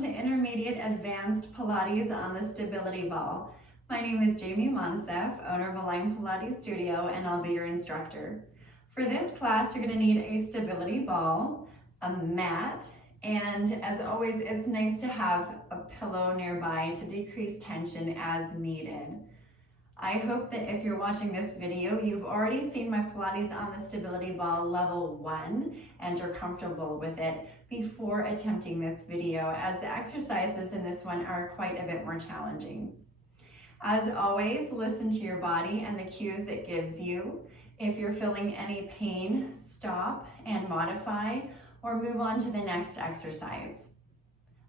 to Intermediate Advanced Pilates on the Stability Ball. My name is Jamie Monsef, owner of Align Pilates Studio, and I'll be your instructor. For this class, you're going to need a stability ball, a mat, and as always, it's nice to have a pillow nearby to decrease tension as needed. I hope that if you're watching this video, you've already seen my Pilates on the Stability Ball level 1 and you're comfortable with it before attempting this video, as the exercises in this one are quite a bit more challenging. As always, listen to your body and the cues it gives you. If you're feeling any pain, stop and modify or move on to the next exercise.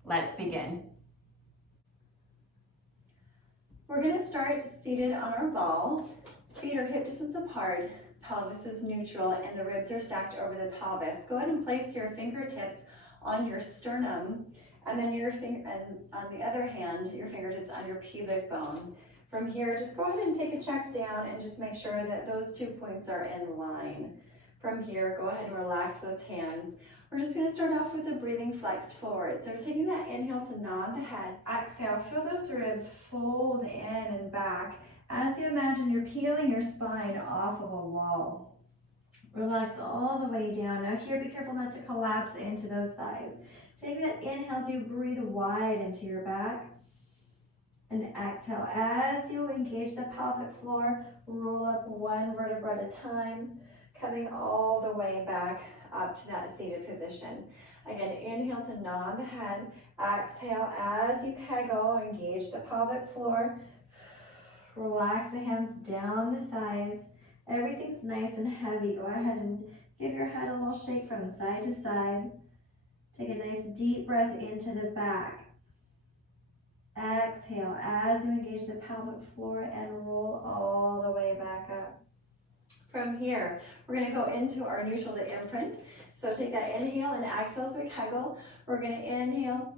Let's begin. We're going to start seated on our ball. Feet are hip distance apart, pelvis is neutral, and the ribs are stacked over the pelvis. Go ahead and place your fingertips on your sternum, and then on the other hand, your fingertips on your pubic bone. From here, just go ahead and take a check down and just make sure that those 2 points are in line. From here, go ahead and relax those hands. We're just going to start off with a breathing flexed forward. So we're taking that inhale to nod the head. Exhale, feel those ribs fold in and back as you imagine you're peeling your spine off of a wall. Relax all the way down. Now here, be careful not to collapse into those thighs. Take that inhale as you breathe wide into your back. And exhale as you engage the pelvic floor, roll up one vertebra at a time, coming all the way back up to that seated position. Again, inhale to nod the head. Exhale as you kegel, engage the pelvic floor. Relax the hands down the thighs. Everything's nice and heavy. Go ahead and give your head a little shake from side to side. Take a nice deep breath into the back. Exhale as you engage the pelvic floor and roll all the way back up. From here, we're going to go into our neutral to imprint. So take that inhale and exhale as we kegel. We're going to inhale,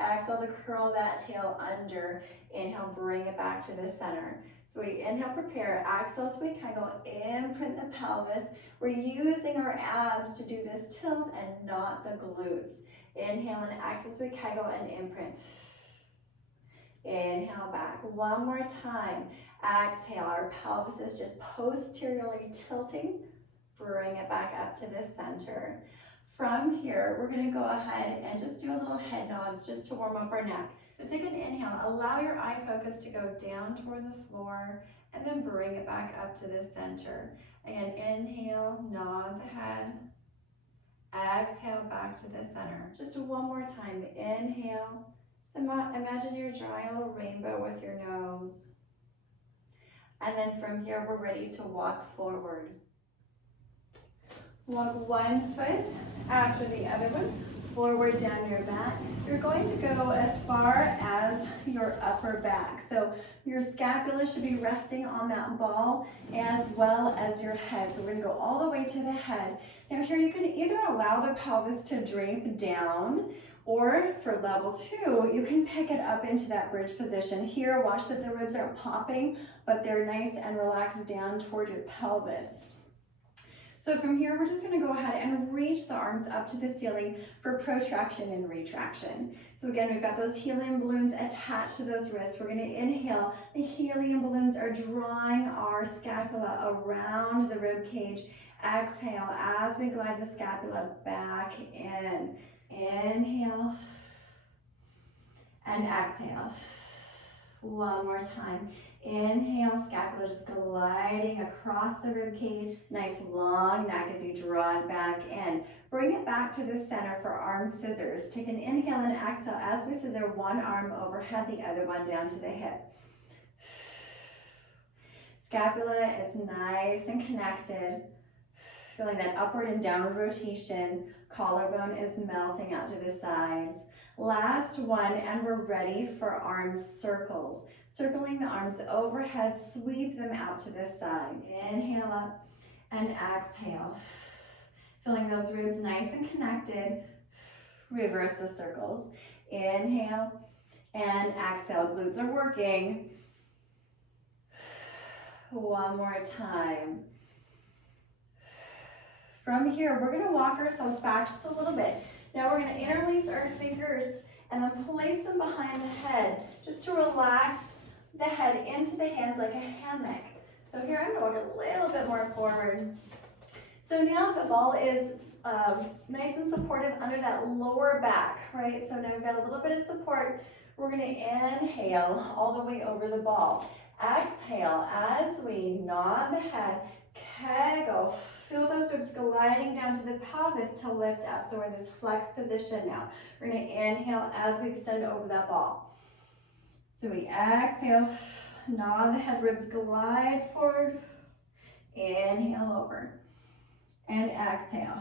exhale to curl that tail under. Inhale, bring it back to the center. So we inhale, prepare, exhale as we kegel, imprint the pelvis. We're using our abs to do this tilt and not the glutes. Inhale and exhale as we kegel and imprint. Inhale back. One more time. Exhale. Our pelvis is just posteriorly tilting. Bring it back up to the center. From here, we're going to go ahead and just do a little head nods just to warm up our neck. So take an inhale. Allow your eye focus to go down toward the floor and then bring it back up to the center. Again, inhale, nod the head. Exhale back to the center. Just one more time. Inhale. So imagine you're drawing a little rainbow with your nose. And then from here, we're ready to walk forward. Walk one foot after the other one, forward down your mat. You're going to go as far as your upper back. So your scapula should be resting on that ball as well as your head. So we're going to go all the way to the head. Now here you can either allow the pelvis to drape down, or for level 2, you can pick it up into that bridge position. Here, watch that the ribs aren't popping, but they're nice and relaxed down toward your pelvis. So from here, we're just going to go ahead and reach the arms up to the ceiling for protraction and retraction. So again, we've got those helium balloons attached to those wrists. We're going to inhale. The helium balloons are drawing our scapula around the rib cage. Exhale as we glide the scapula back in. Inhale and exhale. One more time. Inhale, scapula just gliding across the rib cage. Nice long neck as you draw it back in. Bring it back to the center for arm scissors. Take an inhale and exhale as we scissor one arm overhead, the other one down to the hip. Scapula is nice and connected. Feeling that upward and downward rotation. Collarbone is melting out to the sides. Last one, and we're ready for arm circles. Circling the arms overhead, sweep them out to the sides. Inhale up and exhale. Feeling those ribs nice and connected. Reverse the circles. Inhale and exhale. Glutes are working. One more time. From here, we're going to walk ourselves back just a little bit. Now we're going to interlace our fingers and then place them behind the head just to relax the head into the hands like a hammock. So here I'm going to walk a little bit more forward. So now the ball is nice and supportive under that lower back, right? So now we've got a little bit of support. We're going to inhale all the way over the ball. Exhale as we nod the head, kegel. Feel those ribs gliding down to the pelvis to lift up. So we're in this flex position now. We're going to inhale as we extend over that ball. So we exhale, nod the head, ribs glide forward. Inhale over. And exhale.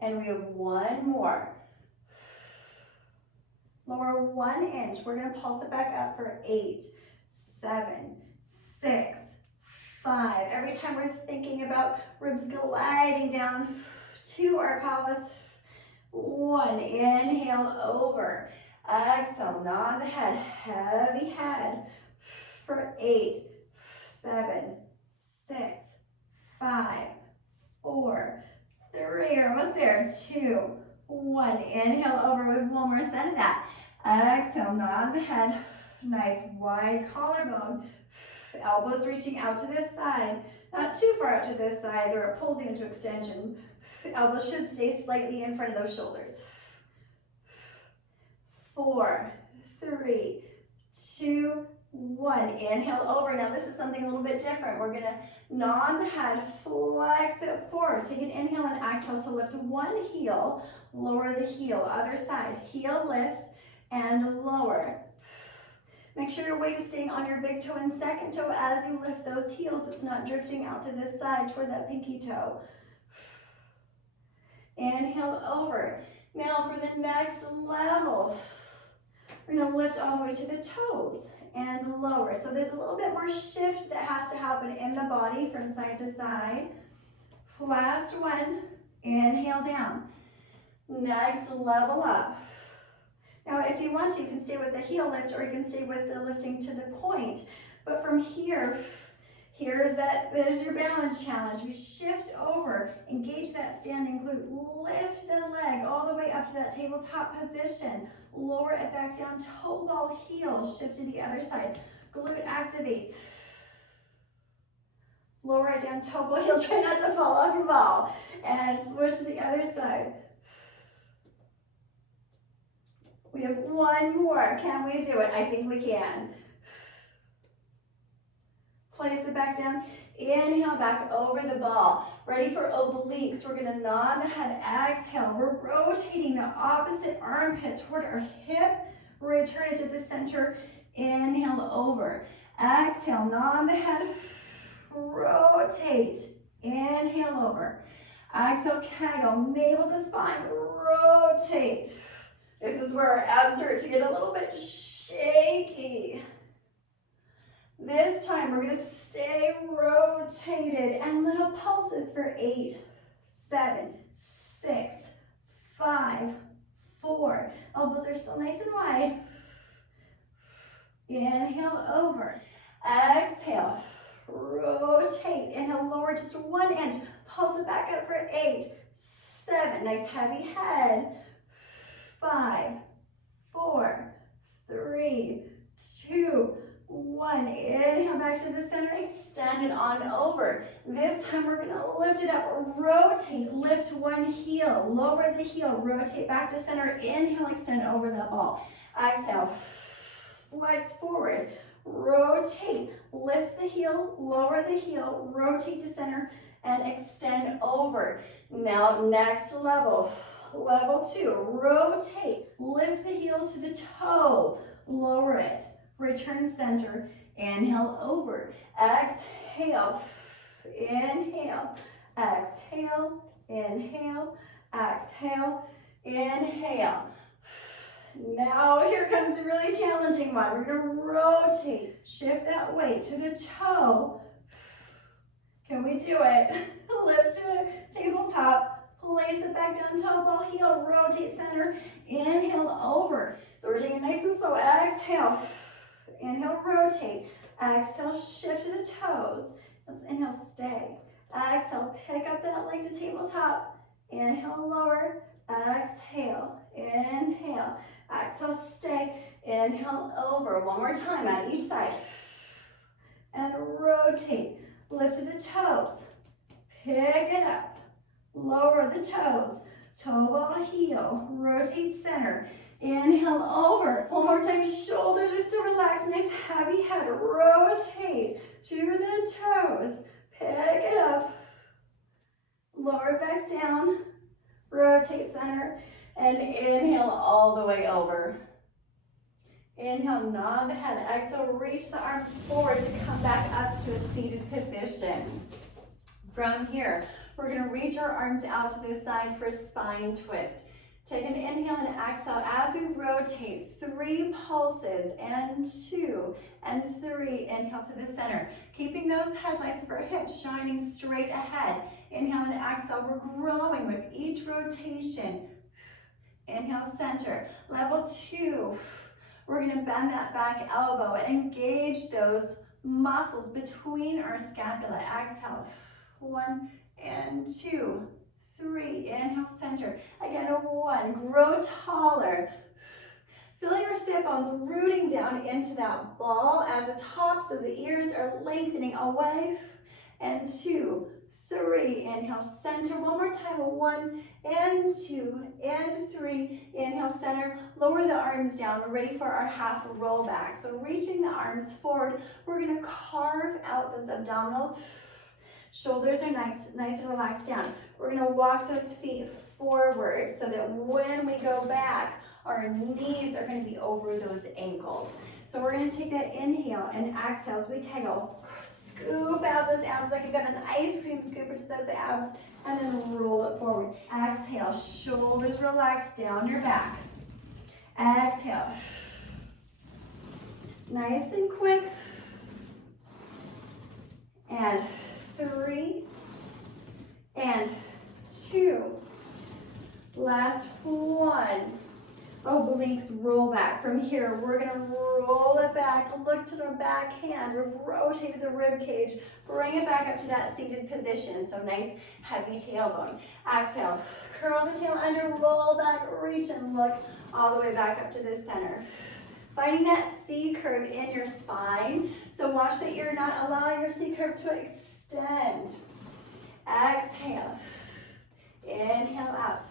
And we have one more. Lower 1 inch. We're going to pulse it back up for 8, 7, 6, 5. Every time we're thinking about ribs gliding down to our pelvis. 1. Inhale over. Exhale. Nod the head. Heavy head for 8, 7, 6, 5, 4, 3. We're almost there. 2, 1. Inhale over. We have one more set of that. Exhale. Nod the head. Nice wide collarbone. Elbows reaching out to this side. Not too far out to this side. It pulls you into extension. Elbows should stay slightly in front of those shoulders. 4, 3, 2, 1. Inhale over. Now this is something a little bit different. We're going to nod the head, flex it forward. Take an inhale and exhale to lift one heel, lower the heel. Other side, heel lift and lower. Make sure your weight is staying on your big toe and second toe as you lift those heels. It's not drifting out to this side toward that pinky toe. Inhale over. Now for the next level, we're going to lift all the way to the toes and lower. So there's a little bit more shift that has to happen in the body from side to side. Last one, inhale down. Next, level up. Now if you want to, you can stay with the heel lift or you can stay with the lifting to the point. But from here, there's your balance challenge. We shift over, engage that standing glute, lift the leg all the way up to that tabletop position, lower it back down, toe ball heel, shift to the other side, glute activates, lower it down, toe ball heel, try not to fall off your ball, and switch to the other side. We have one more. Can we do it? I think we can. Place it back down. Inhale back over the ball. Ready for obliques. We're going to nod the head. Exhale. We're rotating the opposite armpit toward our hip. Return it to the center. Inhale over. Exhale. Nod the head. Rotate. Inhale over. Exhale. Kegel. Navel to spine. Rotate. This is where our abs start to get a little bit shaky. This time we're going to stay rotated and little pulses for 8, 7, 6, 5, 4. Elbows are still nice and wide. Inhale over. Exhale. Rotate. Inhale, lower just 1 inch. Pulse it back up for 8, 7. Nice heavy head. 5, 4, 3, 2, 1. Inhale back to the center, extend it on over. This time we're going to lift it up, rotate, lift one heel, lower the heel, rotate back to center. Inhale, extend over the ball. Exhale, flex forward, rotate, lift the heel, lower the heel, rotate to center, and extend over. Now next level. Level 2, rotate, lift the heel to the toe, lower it, return center, inhale over, exhale, inhale, exhale, inhale, exhale, inhale. Now here comes a really challenging one. We're going to rotate, shift that weight to the toe. Can we do it? Lift to a tabletop. Place it back down, toe ball heel, rotate center, inhale over. So we're taking it nice and slow. Exhale, inhale, rotate. Exhale, shift to the toes. Let's inhale, stay. Exhale, pick up that leg to tabletop. Inhale, lower. Exhale, inhale. Exhale, stay. Inhale, over. One more time on each side. And rotate. Lift to the toes. Pick it up. Lower the toes. Toe ball, heel. Rotate center. Inhale, over. One more time. Shoulders are still relaxed. Nice heavy head. Rotate to the toes. Pick it up. Lower back down. Rotate center. And inhale all the way over. Inhale, nod the head. Exhale, reach the arms forward to come back up to a seated position. From here, we're going to reach our arms out to the side for a spine twist. Take an inhale and exhale as we rotate. 3 pulses, and 2, and 3. Inhale to the center. Keeping those headlights of our hips shining straight ahead. Inhale and exhale. We're growing with each rotation. Inhale, center. Level 2. We're going to bend that back elbow and engage those muscles between our scapula. Exhale. 1 and 2, 3. Inhale, center. Again, 1. Grow taller. Feel your sit bones rooting down into that ball as the tops of the ears are lengthening away. And 2, 3. Inhale, center. One more time. 1 and 2 and 3. Inhale, center. Lower the arms down. We're ready for our half roll back. So reaching the arms forward, we're going to carve out those abdominals. Shoulders are nice and relaxed down. We're going to walk those feet forward so that when we go back, our knees are going to be over those ankles. So we're going to take that inhale and exhale as we kegel. Scoop out those abs like you've got an ice cream scoop into those abs, and then roll it forward. Exhale, shoulders relaxed down your back. Exhale. Nice and quick. And 3 and 2. Last 1. Obliques roll back. From here, we're going to roll it back. Look to the back hand. We've rotated the rib cage. Bring it back up to that seated position. So nice, heavy tailbone. Exhale. Curl the tail under. Roll back. Reach and look all the way back up to the center. Finding that C curve in your spine. So watch that you're not allowing your C curve to extend. Exhale. Inhale out.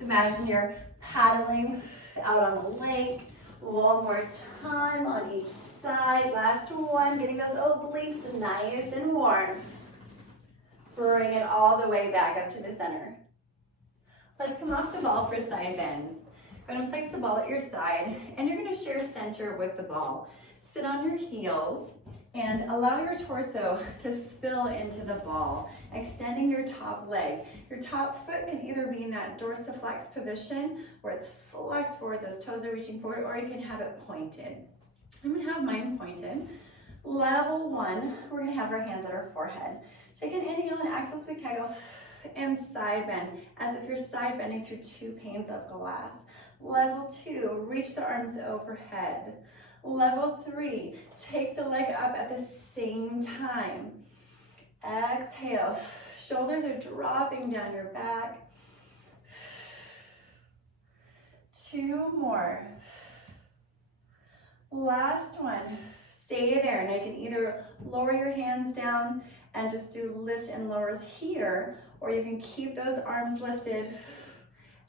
Imagine you're paddling out on the lake. One more time on each side. Last 1. Getting those obliques nice and warm. Bring it all the way back up to the center. Let's come off the ball for side bends. Go ahead and place the ball at your side, and you're going to share center with the ball. Sit on your heels and allow your torso to spill into the ball, extending your top leg. Your top foot can either be in that dorsiflex position where it's flexed forward, those toes are reaching forward, or you can have it pointed. I'm going to have mine pointed. Level 1, we're going to have our hands at our forehead. Take an inhale and exhale as we kegel, and side bend as if you're side bending through 2 panes of glass. Level 2, reach the arms overhead. Level 3, take the leg up at the same time. Exhale, shoulders are dropping down your back. 2 more. Last one. Stay there. Now you can either lower your hands down and just do lift and lowers here, or you can keep those arms lifted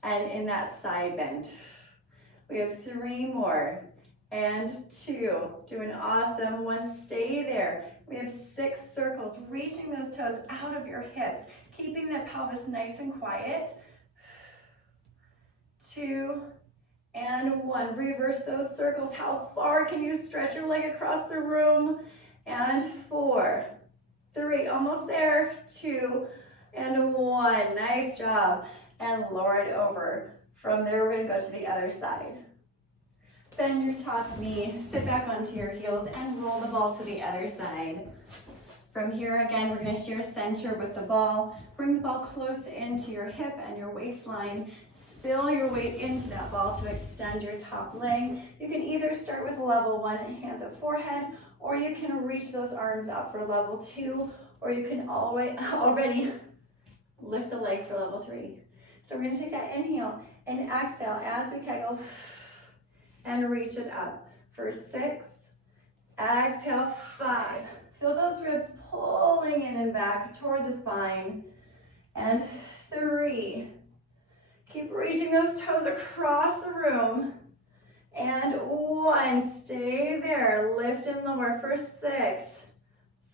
and in that side bend. We have 3 more. And 2, doing awesome. 1, stay there. We have 6 circles, reaching those toes out of your hips, keeping that pelvis nice and quiet. 2 and 1, reverse those circles. How far can you stretch your leg across the room? And 4, 3, almost there. 2 and 1, nice job. And lower it over. From there, we're gonna go to the other side. Bend your top knee, sit back onto your heels, and roll the ball to the other side. From here, again, we're going to share center with the ball. Bring the ball close into your hip and your waistline. Spill your weight into that ball to extend your top leg. You can either start with level 1, hands at forehead, or you can reach those arms out for level 2, or you can already Lift the leg for level 3. So we're gonna take that inhale and exhale as we kegel and reach it up for 6. Exhale, 5. Feel those ribs pulling in and back toward the spine. And 3. Keep reaching those toes across the room. And 1. Stay there. Lift and lower for 6.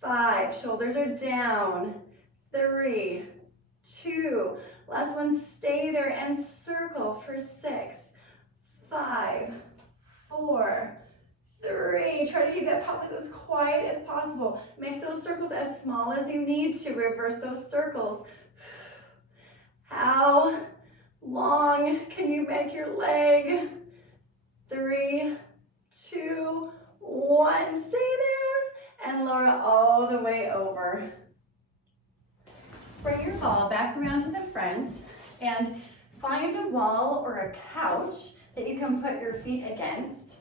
5. Shoulders are down. 3, 2. Last one. Stay there and circle for 6. 5, 4, 3. Try to keep that pelvis as quiet as possible. Make those circles as small as you need to. Reverse those circles. How long can you make your leg? 3, 2, 1. Stay there and lower all the way over. Bring your ball back around to the front and find a wall or a couch that you can put your feet against.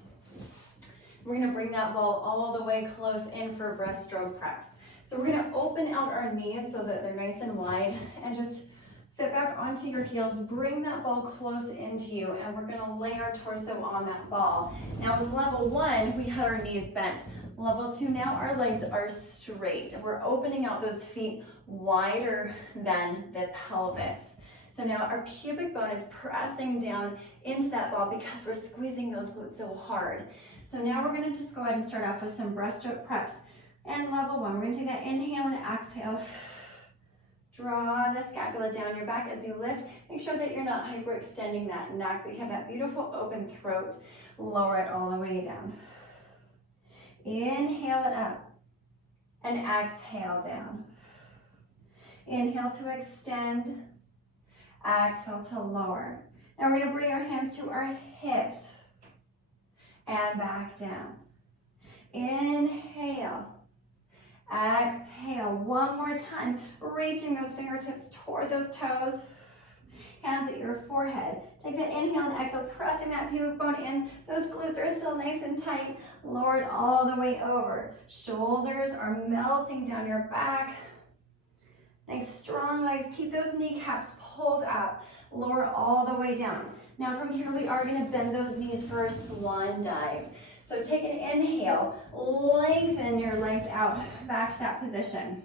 We're gonna bring that ball all the way close in for breaststroke preps. So we're gonna open out our knees so that they're nice and wide and just sit back onto your heels, bring that ball close into you, and we're gonna lay our torso on that ball. Now with level 1, we had our knees bent. Level 2, now our legs are straight. We're opening out those feet wider than the pelvis. So now our pubic bone is pressing down into that ball because we're squeezing those glutes so hard. So now we're gonna just go ahead and start off with some breaststroke preps. And level 1, we're gonna take that inhale and exhale. Draw the scapula down your back as you lift. Make sure that you're not hyperextending that neck, but you have that beautiful open throat. Lower it all the way down. Inhale it up and exhale down. Inhale to extend, exhale to lower. Now we're gonna bring our hands to our hips and back down. Inhale, exhale. One more time, reaching those fingertips toward those toes. Hands at your forehead. Take that inhale and exhale, pressing that pubic bone in. Those glutes are still nice and tight. Lower it all the way over. Shoulders are melting down your back. Nice strong legs. Keep those kneecaps pulled up. Lower all the way down. Now from here, we are gonna bend those knees for a swan dive. So take an inhale, lengthen your legs out back to that position.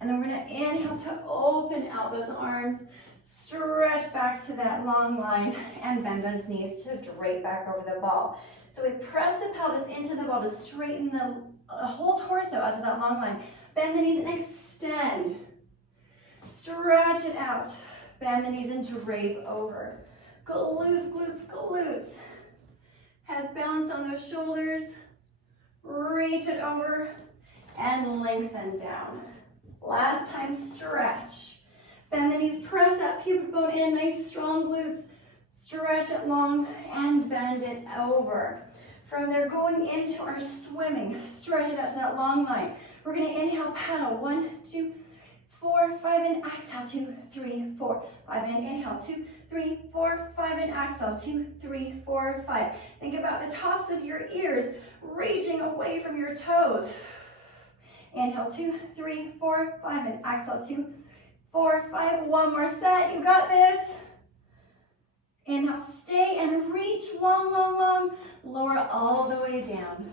And then we're gonna inhale to open out those arms, stretch back to that long line, and bend those knees to drape back over the ball. So we press the pelvis into the ball to straighten the whole torso out to that long line. Bend the knees and extend. Stretch it out. Bend the knees and drape over. Glutes, glutes, glutes. Heads balance on those shoulders. Reach it over and lengthen down. Last time, stretch. Bend the knees, press that pubic bone in, nice strong glutes. Stretch it long and bend it over. From there, going into our swimming, stretch it out to that long line. We're gonna inhale, paddle. 1, 2, 4, 5, and exhale. 2, 3, 4, 5, and inhale. 2, 3, 4, 5, and exhale. 2, 3, 4, 5. Think about the tops of your ears reaching away from your toes. Inhale, 2, 3, 4, 5, and exhale. 2, 4, 5. One more set. You got this. Inhale, stay and reach long, long, long. Lower all the way down.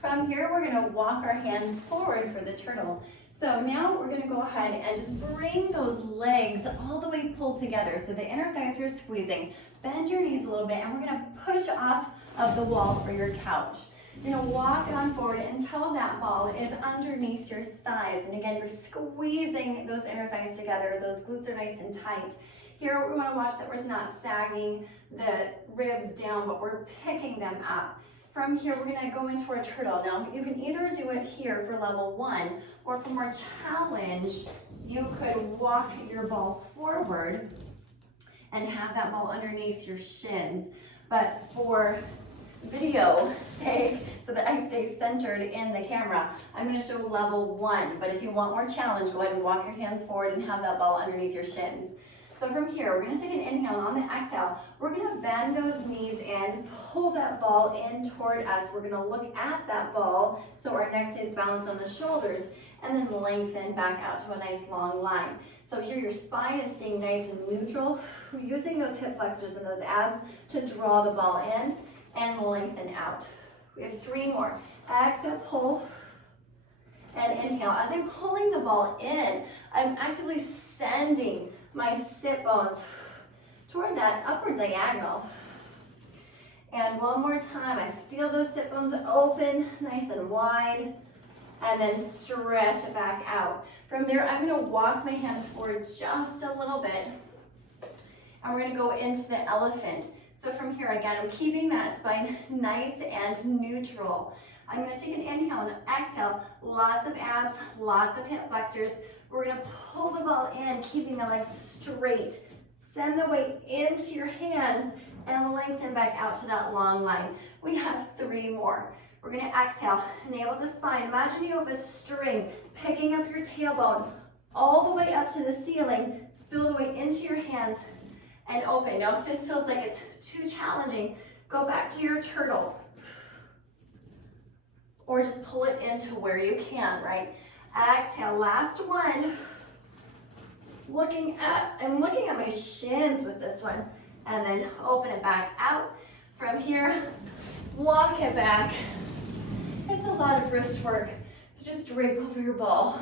From here, we're gonna walk our hands forward for the turtle. So now we're gonna go ahead and just bring those legs all the way pulled together. So the inner thighs are squeezing. Bend your knees a little bit, and we're gonna push off of the wall or your couch. You're gonna walk on forward until that ball is underneath your thighs. And again, you're squeezing those inner thighs together. Those glutes are nice and tight. Here, we wanna watch that we're not sagging the ribs down, but we're picking them up. From here, we're gonna go into our turtle. Now, you can either do it here for level 1, or for more challenge, you could walk your ball forward and have that ball underneath your shins. But for video sake, so that I stay centered in the camera, I'm gonna show level 1. But if you want more challenge, go ahead and walk your hands forward and have that ball underneath your shins. So from here, we're gonna take an inhale, and on the exhale, we're gonna bend those knees and pull that ball in toward us. We're gonna look at that ball so our neck stays balanced on the shoulders, and then lengthen back out to a nice long line. So here your spine is staying nice and neutral. We're using those hip flexors and those abs to draw the ball in and lengthen out. We have 3 more. Exhale, pull, and inhale. As I'm pulling the ball in, I'm actively sending my sit bones toward that upward diagonal. And one more time, I feel those sit bones open, nice and wide, and then stretch it back out. From there, I'm gonna walk my hands forward just a little bit, and we're gonna go into the elephant. So from here, again, I'm keeping that spine nice and neutral. I'm gonna take an inhale and exhale, lots of abs, lots of hip flexors. We're gonna pull the ball in, keeping the legs straight. Send the weight into your hands and lengthen back out to that long line. We have 3 more. We're gonna exhale, navel to spine. Imagine you have a string, picking up your tailbone all the way up to the ceiling. Spill the weight into your hands and open. Now, if this feels like it's too challenging, go back to your turtle. Or just pull it into where you can, right? Exhale, last one. I'm looking at my shins with this one. And then open it back out. From here, walk it back. It's a lot of wrist work, so just drape over your ball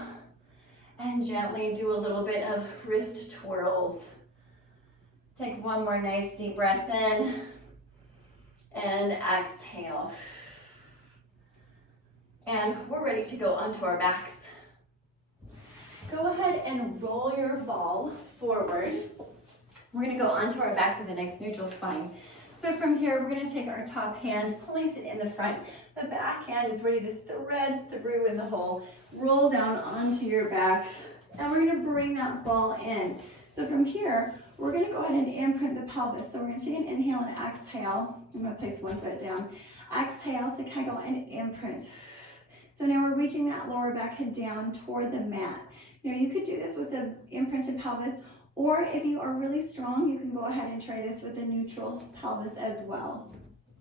and gently do a little bit of wrist twirls. Take one more nice deep breath in and exhale. And we're ready to go onto our backs. Go ahead and roll your ball forward. We're gonna go onto our backs with a nice neutral spine. So from here, we're gonna take our top hand, place it in the front. The back hand is ready to thread through in the hole. Roll down onto your back, and we're gonna bring that ball in. So from here, we're gonna go ahead and imprint the pelvis. So we're gonna take an inhale and exhale. I'm gonna place one foot down. Exhale to kegel and imprint. So now we're reaching that lower back head down toward the mat. Now you could do this with the imprinted pelvis, or if you are really strong, you can go ahead and try this with a neutral pelvis as well.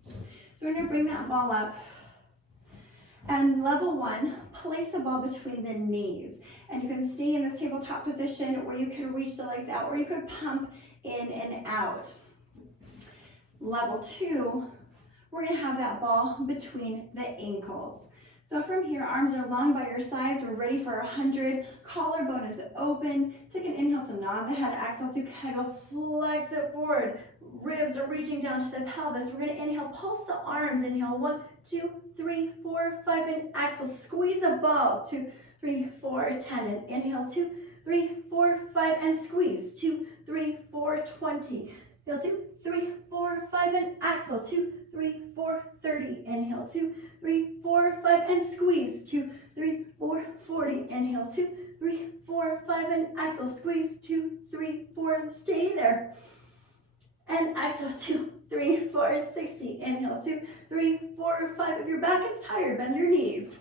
So we're gonna bring that ball up. And level 1, place the ball between the knees. And you can stay in this tabletop position, or you can reach the legs out, or you could pump in and out. Level 2, we're gonna have that ball between the ankles. So from here, arms are long by your sides. We're ready for 100. Collarbone is open. Take an inhale to nod the head. Exhale to kegel. Flex it forward. Ribs are reaching down to the pelvis. We're going to inhale. Pulse the arms. Inhale. 1, 2, 3, 4, 5. And exhale. Squeeze a ball. 2, 3, 4, 10. And inhale. 2, 3, 4, 5. And squeeze. 2, 3, 4, 20. Inhale. 2, 3, 4, 5. And exhale. 2, 3, 4, 30. Inhale. 2, 3, 4, 5, and squeeze. 2, 3, 4, 40. Inhale. 2, 3, 4, 5, and exhale. Squeeze. 2, 3, 4, and stay there. And exhale. 2, 3, 4, 60. Inhale. 2, 3, 4, 5. If your back is tired, bend your knees.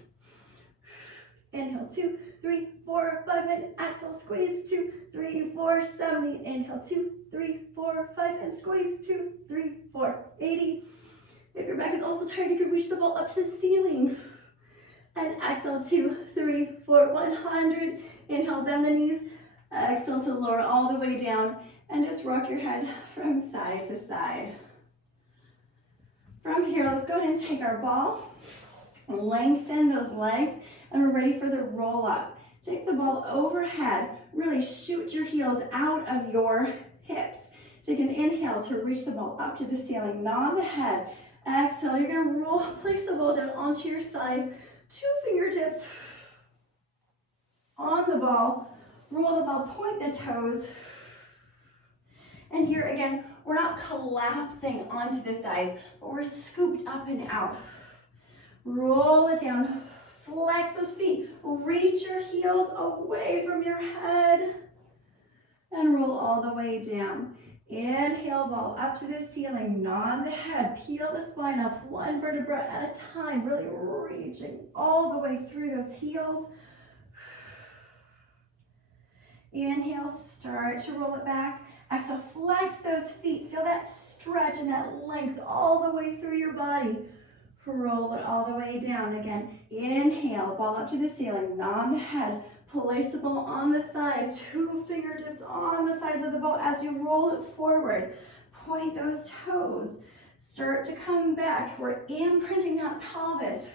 Inhale. 2, 3, 4, 5, and exhale. Squeeze. 2, 3, 4, 70. Inhale. 2, 3, 4, 5, and squeeze. 2, 3, 4, 80. If your back is also tired, you can reach the ball up to the ceiling. And exhale, 2, 3, 4, 100. Inhale, bend the knees. Exhale to lower all the way down. And just rock your head from side to side. From here, let's go ahead and take our ball. Lengthen those legs. And we're ready for the roll up. Take the ball overhead. Really shoot your heels out of your hips. Take an inhale to reach the ball up to the ceiling. Nod the head. Exhale, you're gonna roll, place the ball down onto your thighs, 2 fingertips on the ball, roll the ball, point the toes. And here again, we're not collapsing onto the thighs, but we're scooped up and out. Roll it down, flex those feet, reach your heels away from your head, and roll all the way down. Inhale, ball up to the ceiling, nod the head, peel the spine up, 1 vertebra at a time, really reaching all the way through those heels. Inhale, start to roll it back. Exhale, flex those feet. Feel that stretch and that length all the way through your body. Roll it all the way down. Again, inhale, ball up to the ceiling, nod the head, place the ball on the thighs, 2 fingertips on the sides of the ball as you roll it forward. Point those toes. Start to come back. We're imprinting that pelvis.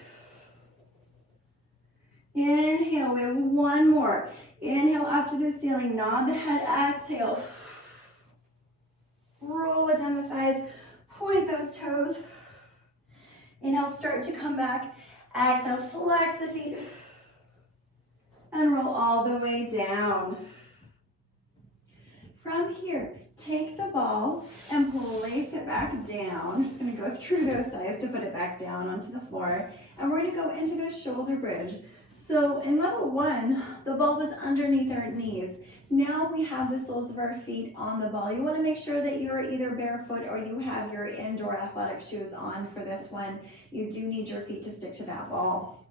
Inhale, we have 1 more. Inhale up to the ceiling, nod the head, exhale. Roll it down the thighs, point those toes. Inhale, start to come back. Exhale, flex the feet. And roll all the way down. From here, take the ball and place it back down. I'm just gonna go through those thighs to put it back down onto the floor. And we're gonna go into the shoulder bridge. So in level 1, the ball was underneath our knees. Now we have the soles of our feet on the ball. You want to make sure that you're either barefoot or you have your indoor athletic shoes on for this one. You do need your feet to stick to that ball.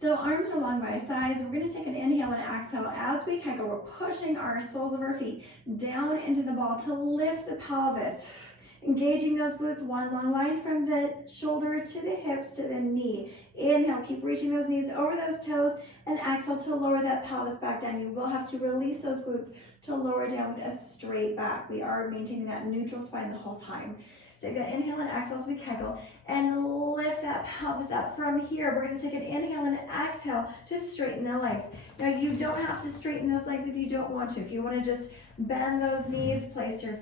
So arms along by sides. We're going to take an inhale and exhale. As we kind of go, we're pushing our soles of our feet down into the ball to lift the pelvis. Engaging those glutes, 1 long line from the shoulder to the hips to the knee. Inhale, keep reaching those knees over those toes, and exhale to lower that pelvis back down. You will have to release those glutes to lower down with a straight back. We are maintaining that neutral spine the whole time. Take that inhale and exhale as we kegel, and lift that pelvis up. From here, we're going to take an inhale and exhale to straighten the legs. Now, you don't have to straighten those legs if you don't want to. If you want to just bend those knees, place your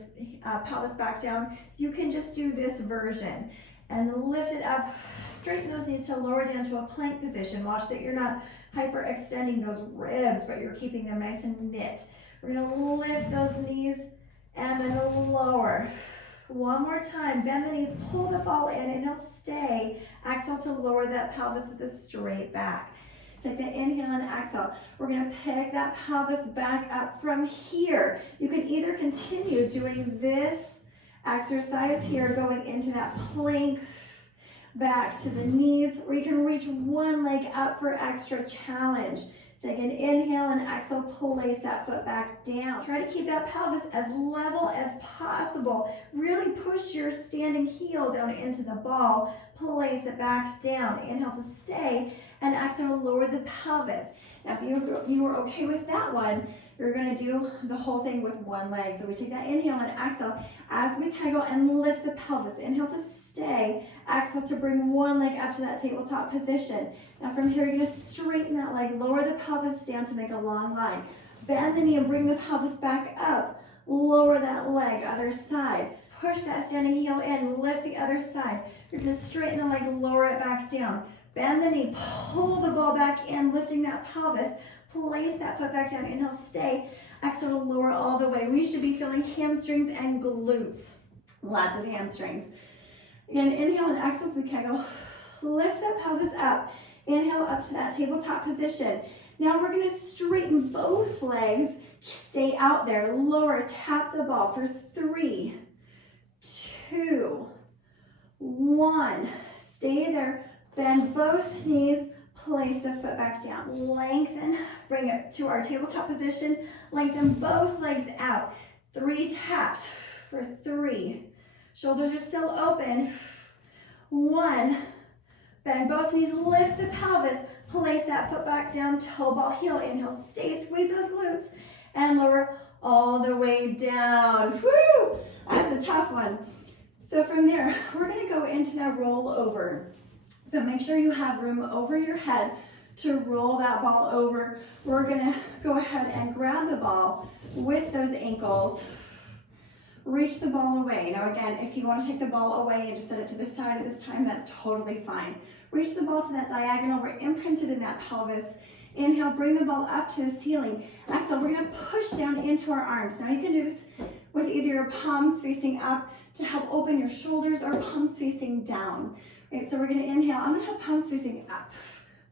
pelvis back down, you can just do this version. And lift it up, straighten those knees to lower down to a plank position. Watch that you're not hyperextending those ribs, but you're keeping them nice and knit. We're going to lift those knees and then lower. 1 more time, bend the knees, pull the ball in, inhale, stay. Exhale to lower that pelvis with a straight back. Take that inhale and exhale. We're going to pick that pelvis back up from here. You can either continue doing this exercise here, going into that plank back to the knees, or you can reach 1 leg up for extra challenge. Take an inhale and exhale, place that foot back down. Try to keep that pelvis as level as possible. Really push your standing heel down into the ball. Place it back down. Inhale to stay, and exhale, lower the pelvis. Now, if you were okay with that one, you're going to do the whole thing with 1 leg. So we take that inhale and exhale as we kegel and lift the pelvis. Inhale to stay. Exhale to bring 1 leg up to that tabletop position. Now from here, you're going to straighten that leg, lower the pelvis down to make a long line. Bend the knee and bring the pelvis back up. Lower that leg, other side. Push that standing heel in, lift the other side. You're going to straighten the leg, lower it back down. Bend the knee, pull the ball back in, lifting that pelvis. Place that foot back down. Inhale, stay. Exhale, lower all the way. We should be feeling hamstrings and glutes. Lots of hamstrings. Again, inhale and exhale as we kegel. Lift that pelvis up. Inhale up to that tabletop position. Now we're going to straighten both legs. Stay out there. Lower, tap the ball for 3, 2, 1. Stay there. Bend both knees. Place the foot back down. Lengthen. Bring it to our tabletop position. Lengthen both legs out. 3 taps for 3. Shoulders are still open. 1. Bend both knees, lift the pelvis, place that foot back down, toe ball heel, inhale, stay, squeeze those glutes, and lower all the way down. Woo! That's a tough one. So from there, we're gonna go into that roll over. So make sure you have room over your head to roll that ball over. We're gonna go ahead and grab the ball with those ankles. Reach the ball away. Now again, if you want to take the ball away and just set it to the side at this time, that's totally fine. Reach the ball to that diagonal. We're imprinted in that pelvis. Inhale, bring the ball up to the ceiling. Exhale, we're going to push down into our arms. Now you can do this with either your palms facing up to help open your shoulders or palms facing down. Right, so we're going to inhale. I'm going to have palms facing up.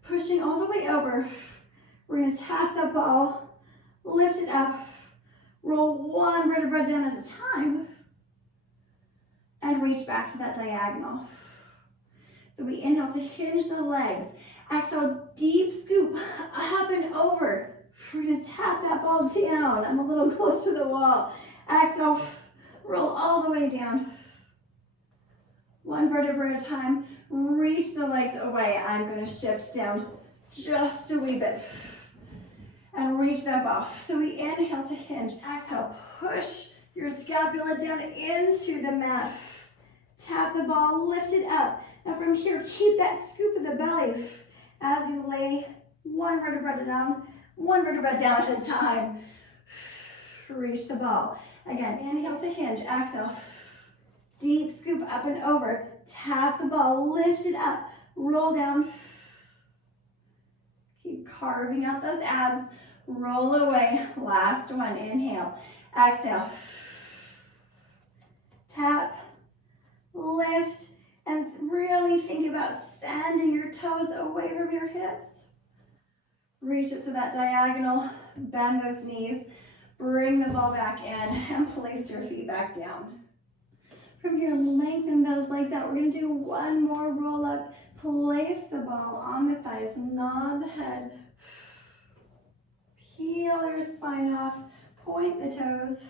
Pushing all the way over. We're going to tap the ball, lift it up. Roll 1 vertebra down at a time and reach back to that diagonal. So we inhale to hinge the legs. Exhale, deep scoop up and over. We're going to tap that ball down. I'm a little close to the wall. Exhale, roll all the way down. One vertebra at a time. Reach the legs away. I'm going to shift down just a wee bit and reach that off. So we inhale to hinge. Exhale, push your scapula down into the mat. Tap the ball, lift it up. Now from here, keep that scoop of the belly as you lay one vertebra down at a time. Reach the ball. Again, inhale to hinge. Exhale. Deep scoop up and over. Tap the ball, lift it up, roll down. Keep carving out those abs. Roll away. Last one. Inhale. Exhale. Tap, lift, and really think about sending your toes away from your hips. Reach up to that diagonal. Bend those knees. Bring the ball back in and place your feet back down. From here, lengthen those legs out. We're going to do one more roll up. Place the ball on the thighs. Nod the head. Peel your spine off. Point the toes.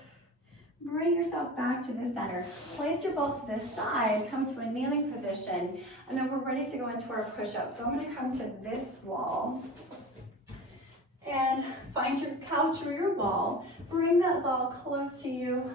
Bring yourself back to the center. Place your ball to the side. Come to a kneeling position. And then we're ready to go into our push-up. So I'm going to come to this wall. And find your couch or your ball. Bring that ball close to you.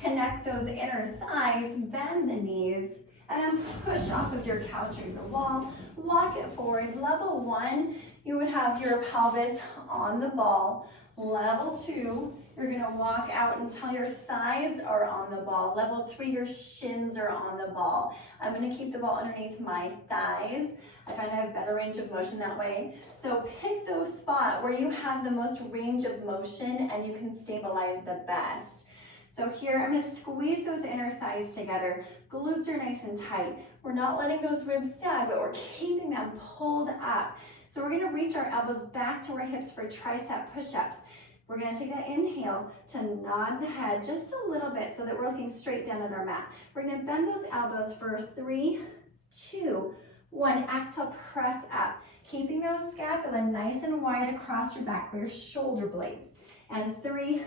Connect those inner thighs, bend the knees, and then push off of your couch or your wall. Walk it forward. Level 1, you would have your pelvis on the ball. Level 2, you're gonna walk out until your thighs are on the ball. Level 3, your shins are on the ball. I'm gonna keep the ball underneath my thighs. I find I have better range of motion that way. So pick those spots where you have the most range of motion and you can stabilize the best. So here, I'm gonna squeeze those inner thighs together. Glutes are nice and tight. We're not letting those ribs sag, but we're keeping them pulled up. So we're gonna reach our elbows back to our hips for tricep push-ups. We're gonna take that inhale to nod the head just a little bit so that we're looking straight down at our mat. We're gonna bend those elbows for 3, 2, 1. Exhale, press up. Keeping those scapula nice and wide across your back where your shoulder blades. And 3,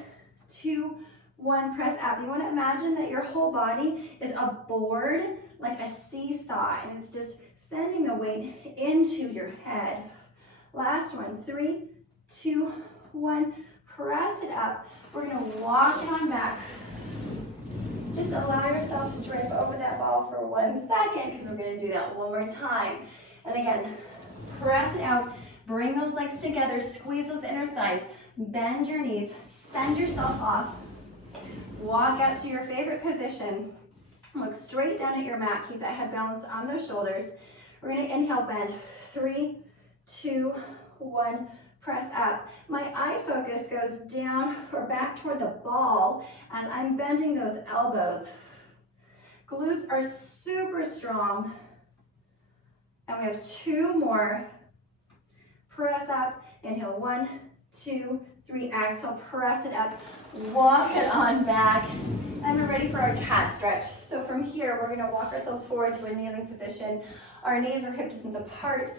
2, 1, press up. You want to imagine that your whole body is a board, like a seesaw, and it's just sending the weight into your head. Last one, 3, 2, 1, press it up. We're going to walk it on back. Just allow yourself to drape over that ball for 1 second, because we're going to do that one more time. And again, press it out. Bring those legs together. Squeeze those inner thighs. Bend your knees. Send yourself off. Walk out to your favorite position. Look straight down at your mat. Keep that head balance on those shoulders. We're going to inhale, bend. 3, 2, 1, press up. My eye focus goes down or back toward the ball as I'm bending those elbows. Glutes are super strong. And we have 2 more. Press up. Inhale, 1, 2, 3. Exhale, press it up. Walk it on back. And we're ready for our cat stretch. So from here, we're going to walk ourselves forward to a kneeling position. Our knees are hip distance apart.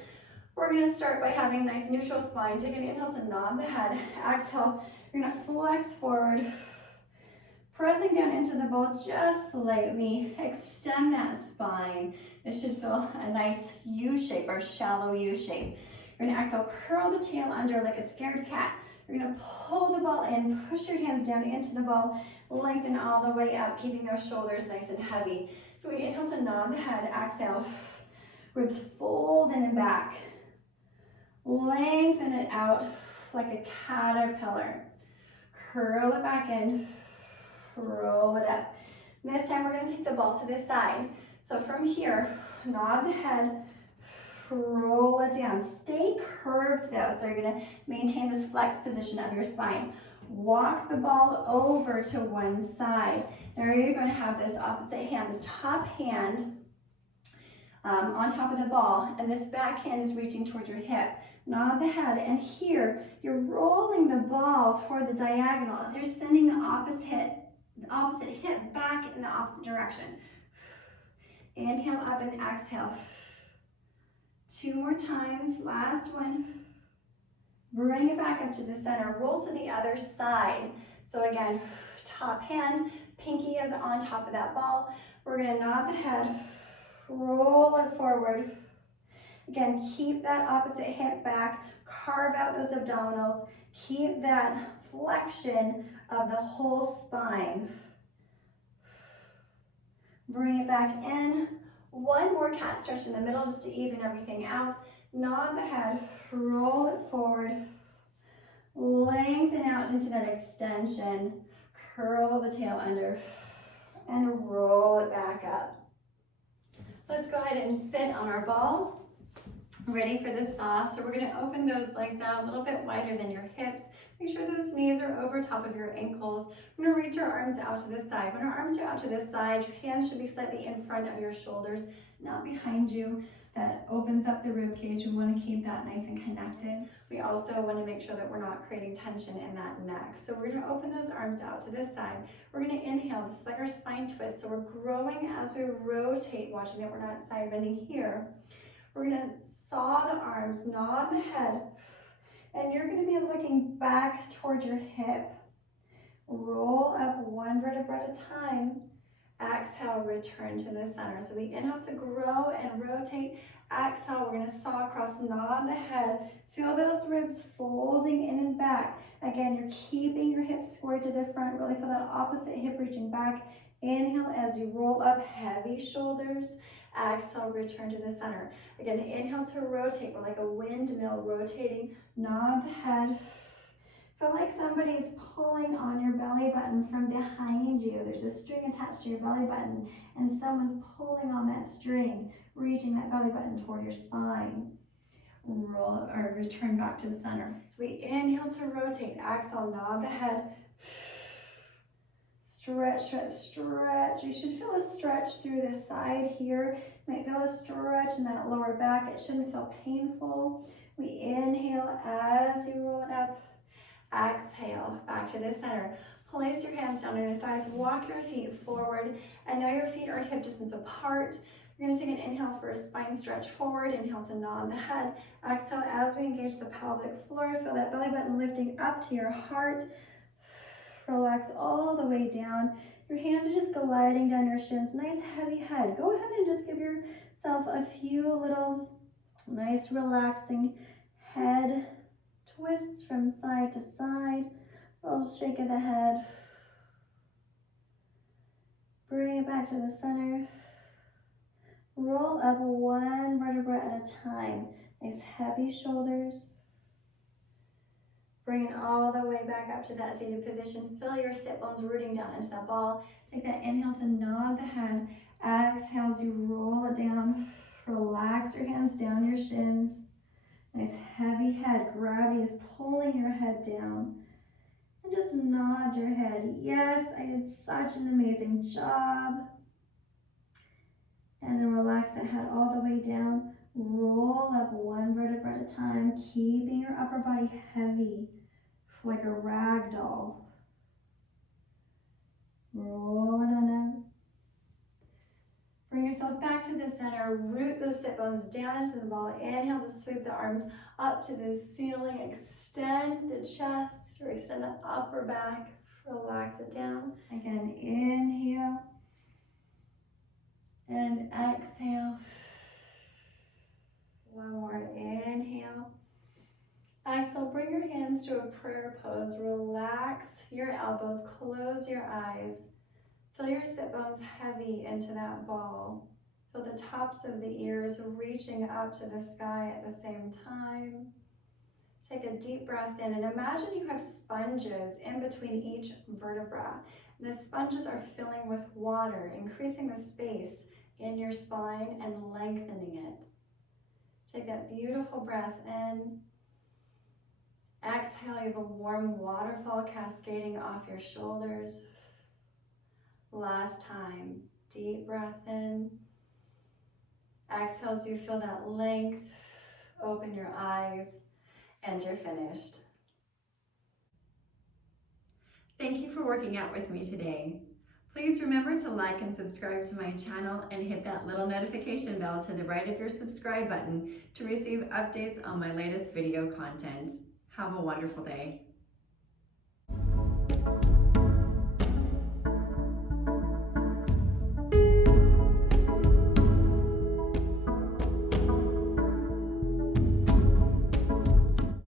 We're going to start by having a nice neutral spine. Take an inhale to nod the head. Exhale, you're going to flex forward. Pressing down into the ball just slightly. Extend that spine. This should feel a nice U shape or shallow U shape. You're going to exhale, curl the tail under like a scared cat. You're going to pull the ball in, push your hands down into the ball, lengthen all the way up, keeping those shoulders nice and heavy. So we inhale to nod the head, exhale, ribs fold in and back. Lengthen it out like a caterpillar. Curl it back in, roll it up. This time we're going to take the ball to this side. So from here, nod the head, roll it down. Stay curved though, so you're going to maintain this flex position of your spine. Walk the ball over to one side. Now you're going to have this opposite hand, this top hand on top of the ball, and this back hand is reaching toward your hip. Nod the head, and here you're rolling the ball toward the diagonal as you're sending the opposite hip back in the opposite direction. Inhale up and exhale. 2 more times, last one. Bring it back up to the center. Roll to the other side. So again, top hand, pinky is on top of that ball. We're gonna nod the head, roll it forward. Again, keep that opposite hip back, carve out those abdominals, keep that flexion of the whole spine. Bring it back in. One more cat stretch in the middle just to even everything out. Nod the head, roll it forward. Lengthen out into that extension. Curl the tail under and roll it back up. Let's go ahead and sit on our ball. Ready for the saw. So we're going to open those legs out a little bit wider than your hips. Make sure those knees are over top of your ankles. We're going to reach our arms out to the side. When our arms are out to the side, your hands should be slightly in front of your shoulders, not behind you. That opens up the rib cage. We want to keep that nice and connected. We also want to make sure that we're not creating tension in that neck. So we're going to open those arms out to this side. We're going to inhale. This is like our spine twist. So we're growing as we rotate, watching that we're not side bending here. We're going to saw the arms, nod the head, and you're going to be looking back toward your hip. Roll up one vertebra at a time. Exhale, return to the center. So we inhale to grow and rotate. Exhale, we're going to saw across, nod the head. Feel those ribs folding in and back. Again, you're keeping your hips squared to the front. Really feel that opposite hip reaching back. Inhale as you roll up, heavy shoulders. Exhale, return to the center. Again, inhale to rotate. We're like a windmill rotating. Nod the head. Feel like somebody's pulling on your belly button from behind you. There's a string attached to your belly button, and someone's pulling on that string, reaching that belly button toward your spine. Roll or return back to the center. So we inhale to rotate. Exhale, nod the head. Stretch, stretch, stretch. You should feel a stretch through the side here. You might feel a stretch in that lower back. It shouldn't feel painful. We inhale as you roll it up. Exhale, back to the center. Place your hands down on your thighs. Walk your feet forward. And now your feet are hip distance apart. We're going to take an inhale for a spine stretch forward. Inhale to nod the head. Exhale as we engage the pelvic floor. Feel that belly button lifting up to your heart. Relax all the way down. Your hands are just gliding down your shins. Nice heavy head. Go ahead and just give yourself a few little nice relaxing head twists from side to side. A little shake of the head. Bring it back to the center. Roll up one vertebra at a time. Nice heavy shoulders. Bring it all the way back up to that seated position. Feel your sit bones rooting down into that ball. Take that inhale to nod the head. Exhale as you roll it down. Relax your hands down your shins. Nice heavy head. Gravity is pulling your head down. And just nod your head. Yes, I did such an amazing job. And then relax that head all the way down. Roll up one vertebra at a time, keeping your upper body heavy, like a rag doll. Roll it on up. Bring yourself back to the center. Root those sit bones down into the ball. Inhale to sweep the arms up to the ceiling. Extend the chest or extend the upper back. Relax it down. Again, inhale and exhale. One more, inhale. Exhale, bring your hands to a prayer pose. Relax your elbows, close your eyes. Feel your sit bones heavy into that ball. Feel the tops of the ears reaching up to the sky at the same time. Take a deep breath in and imagine you have sponges in between each vertebra. The sponges are filling with water, increasing the space in your spine and lengthening it. Take that beautiful breath in. Exhale, you have a warm waterfall cascading off your shoulders. Last time, deep breath in. Exhale as you feel that length. Open your eyes, and you're finished. Thank you for working out with me today. Please remember to like and subscribe to my channel and hit that little notification bell to the right of your subscribe button to receive updates on my latest video content. Have a wonderful day.